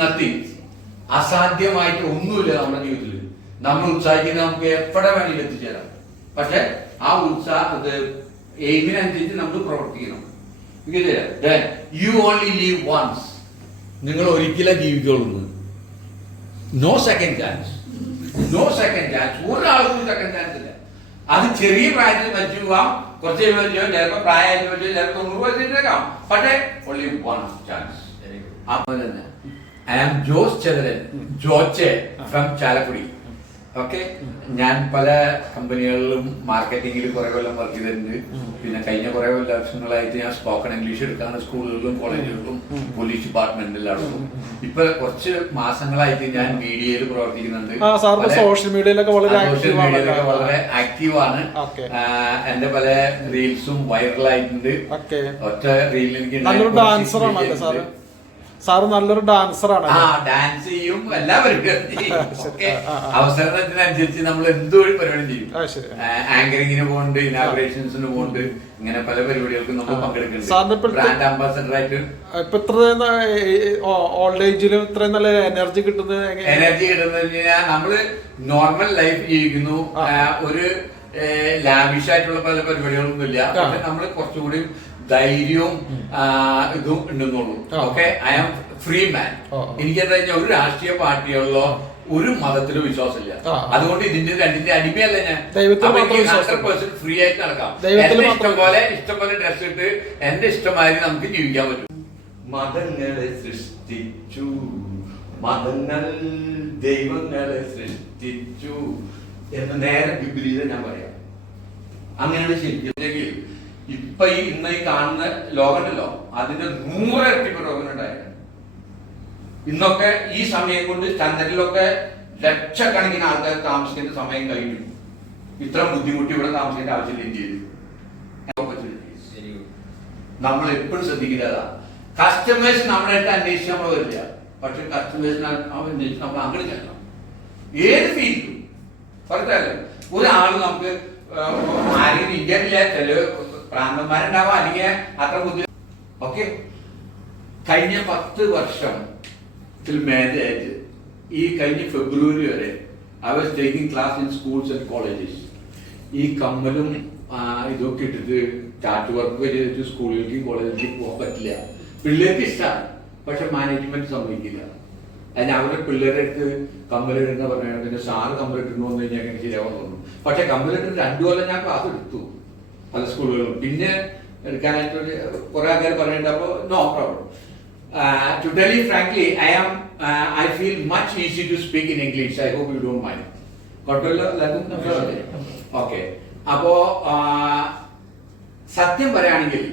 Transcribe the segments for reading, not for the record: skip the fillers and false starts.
Nothing. അസാധ്യമായിട്ട് ഒന്നുമില്ല നമ്മുടെ ജീവിതത്തിൽ. നമ്മൾ ഉത്സാഹിക്കുന്ന നമുക്ക് എവിടെ വേണമെങ്കിലും എത്തിച്ചേരാം. പക്ഷെ ആ എയിമിനനുസരിച്ച് നമ്മൾ പ്രവർത്തിക്കണം. You only live once. നിങ്ങൾ ഒരിക്കലും ജീവിക്കുള്ളൂ. No second chance. No second chance. ഒരാൾക്കും സെക്കൻഡ് ചാൻസ് ഇല്ല. അത് ചെറിയ പ്രായത്തിൽ മരിച്ചു പോവാം, കുറച്ച് കഴിയുമ്പോൾ ചിലപ്പോൾ പ്രായമായിട്ട് വെച്ചാൽ ചിലപ്പോൾ 100 വയസ്സിലേക്കാം. പക്ഷേ only one chance. അപ്പോൾ തന്നെ I am Jose Chethalan, Jochey from Chalakudy. Okay, ഞാൻ പല കമ്പനികളിലും മാർക്കറ്റിംഗിൽ കുറെ കൊല്ലം വർക്ക് ചെയ്തിട്ടുണ്ട്. പിന്നെ കഴിഞ്ഞ കുറെ വർഷങ്ങളായിട്ട് ഞാൻ സ്പോക്കൺ ഇംഗ്ലീഷ് എടുക്കാണ് സ്കൂളുകളിലും കോളേജുകളിലും പോലീസ് ഡിപ്പാർട്ട്മെന്റിലും. ഇപ്പൊ കുറച്ച് മാസങ്ങളായിട്ട് ഞാൻ മീഡിയയിൽ പ്രവർത്തിക്കുന്നുണ്ട്. സോഷ്യൽ മീഡിയയിലൊക്കെ വളരെ ആക്റ്റീവാണ്. എന്റെ പല റീൽസും വൈറലായിട്ടുണ്ട്. ഒറ്റ റീലിൽ എനിക്ക് സാറ് നല്ലൊരു ഡാൻസറാണ്. ഡാൻസ് ചെയ്യും, എല്ലാവരും അവസരത്തിനനുസരിച്ച് നമ്മൾ എന്തോ ഒരു പരിപാടി ചെയ്യും. ആങ്കറിങ്ങിന് പോകുന്നുണ്ട്, ഇനാഗുറേഷൻസിന് പോകുന്നുണ്ട്, ഇങ്ങനെ പല പരിപാടികൾക്കും നമ്മൾ പങ്കെടുക്കുന്നുണ്ട്. ബ്രാൻഡ് അംബാസഡർ ആയിട്ട് ഓൾഡ് ഏജിലും ഇത്രയും നല്ല എനർജി കിട്ടുന്നത് നമ്മള് നോർമൽ ലൈഫ് ജീവിക്കുന്നു. ഒരു ലാവിഷ് ആയിട്ടുള്ള പല പരിപാടികളൊന്നും ഇല്ല. പക്ഷെ നമ്മൾ കുറച്ചുകൂടി ധൈര്യവും ഇതും ഉണ്ടെന്നുള്ളൂ. ഓക്കെ, ഐ ആം ഫ്രീ മാൻ. എനിക്ക് എന്താ കഴിഞ്ഞാൽ ഒരു രാഷ്ട്രീയ പാർട്ടികളിലോ ഒരു മതത്തിലോ വിശ്വാസമില്ല. അതുകൊണ്ട് ഇതിന്റെ രണ്ടിന്റെ അടിമയല്ല ഞാൻ. 100% ഫ്രീ ആയിട്ട് നടക്കാം. എന്റെ ഇഷ്ടംപോലെ ഡ്രസ് ഇട്ട് എന്റെ ഇഷ്ടമായി നമുക്ക് ജീവിക്കാൻ പറ്റും. മതങ്ങളെ സൃഷ്ടിച്ചു, മതങ്ങൾ ദൈവങ്ങളെ സൃഷ്ടിച്ചു എന്ന് നേരെ വിപരീതം ഞാൻ പറയാം. അങ്ങനെയാണ് ശരിക്കും. ഇപ്പൊ ഇന്ന് ഈ കാണുന്ന ലോകമുണ്ടല്ലോ, അതിന്റെ 100 ഇരട്ടി പുരോഗമനം ഉണ്ടായിരുന്നു. ഇന്നൊക്കെ ഈ സമയം കൊണ്ട് ചന്ദ്രനിലൊക്കെ ലക്ഷക്കണക്കിന് ആൾക്കാർ താമസിക്കുന്ന സമയം കഴിഞ്ഞു. ഇത്ര ബുദ്ധിമുട്ടി ഇവിടെ താമസിക്കേണ്ട ആവശ്യമില്ല ഇന്ത്യയിൽ. നമ്മൾ എപ്പോഴും ശ്രദ്ധിക്കുന്നതാ, കസ്റ്റമേഴ്സ് നമ്മളായിട്ട് അന്വേഷിച്ച് നമ്മൾ വരില്ല. പക്ഷെ കസ്റ്റമേഴ്സിനെ അന്വേഷിച്ച് നമ്മൾ അങ്ങോട്ട് ചെല്ലണം. ഏത് ഫീൽഡും പറഞ്ഞല്ലേ, ഒരാൾ നമുക്ക് ആരെങ്കിലും ഇന്ത്യയിലില്ല, ചില പ്രാന്തന്മാരുണ്ടാവാം, അല്ലെങ്കിൽ അത്ര ബുദ്ധി. ഓക്കെ, കഴിഞ്ഞ 10 വർഷത്തിൽ മേജായിട്ട് ഈ കഴിഞ്ഞ ഫെബ്രുവരി വരെ I was taking class in schools and colleges. ഈ കമ്മലും ഇതൊക്കെ ഇട്ടിട്ട് ചാർട്ട് വർക്ക് ചെയ്തിട്ട് സ്കൂളിലേക്കും കോളേജിലേക്കും പോകാൻ പറ്റില്ല. പിള്ളേർക്ക് ഇഷ്ടമാണ്, പക്ഷെ മാനേജ്മെന്റ് സമ്മതിക്കില്ല. അതിന് അവരുടെ പിള്ളേരുടെ അടുത്ത് കമ്മലിടുന്ന പറഞ്ഞാൽ പിന്നെ സാറ് കമ്മലിട്ടിരുന്നു വന്നു കഴിഞ്ഞാൽ എനിക്ക് ശരിയാവാൻ തോന്നുന്നു. പക്ഷെ കമ്മലിട്ട് 2 കൊല്ലം ഞാൻ ക്ലാസ് എടുത്തു പല സ്കൂളുകളും. പിന്നെ എടുക്കാനായിട്ട് കുറെ ആൾക്കാർ പറയണ്ടപ്പോ no problem. To tell you frankly, I feel much easy to speak in English. I hope you don't mind. Okay. അപ്പോ സത്യം പറയുകയാണെങ്കിൽ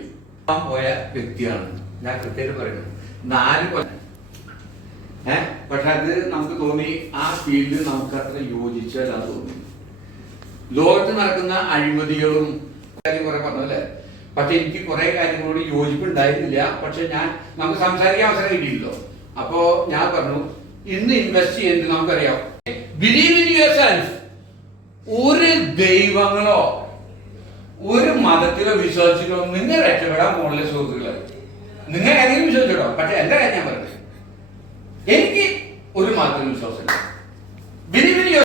പോയ വ്യക്തിയാണ് ഞാൻ കൃത്യമായിട്ട് പറയുന്നത്. 4 കൊല്ലം. പക്ഷെ അത് നമുക്ക് തോന്നി ആ ഫീൽഡ് നമുക്ക് അത്ര യോജിച്ചാൽ തോന്നി. ലോകത്ത് നടക്കുന്ന അഴിമതികളും കുറെ പറഞ്ഞല്ലേ, പക്ഷെ എനിക്ക് കുറെ കാര്യങ്ങളോട് യോജിപ്പുണ്ടായിരുന്നില്ല. പക്ഷെ നമുക്ക് സംസാരിക്കാൻ അവസരം കിട്ടിയില്ലോ. അപ്പോ ഞാൻ പറഞ്ഞു, ഇന്ന് ഇൻവെസ്റ്റ് ചെയ്യുന്നത് നമുക്കറിയാം. Believe in your self. ഒരു ദൈവങ്ങളോ ഒരു മതത്തിലോ വിശ്വസിച്ചിട്ടോ നിങ്ങൾ രക്ഷപ്പെടാൻ പോകുന്ന സുഹൃത്തുക്കളെ. നിങ്ങൾ ഏതെങ്കിലും വിശ്വസിച്ചിട്ടോ, പക്ഷെ എന്റെ കാര്യം ഞാൻ പറഞ്ഞത്, എനിക്ക് ഒരു മതത്തിലും വിശ്വാസമില്ല. Believe in your